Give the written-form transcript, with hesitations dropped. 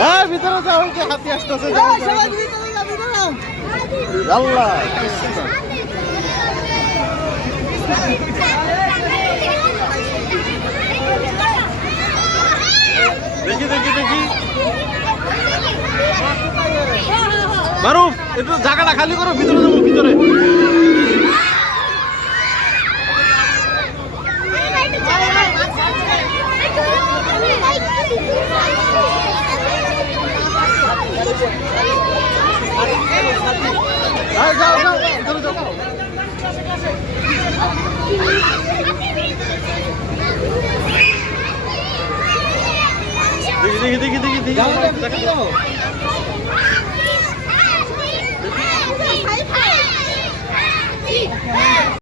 হ্যাঁ ভিতরে যাও, যে হাতি আসতেছে। আল্লাহ দেখি দেখি দেখি মারুফ, একটু জায়গাটা খালি করো, ভিতরে যাবো ভিতরে। যাও যাও ভিতরে যাও। দেখি দেখি দেখি দেখি দেখি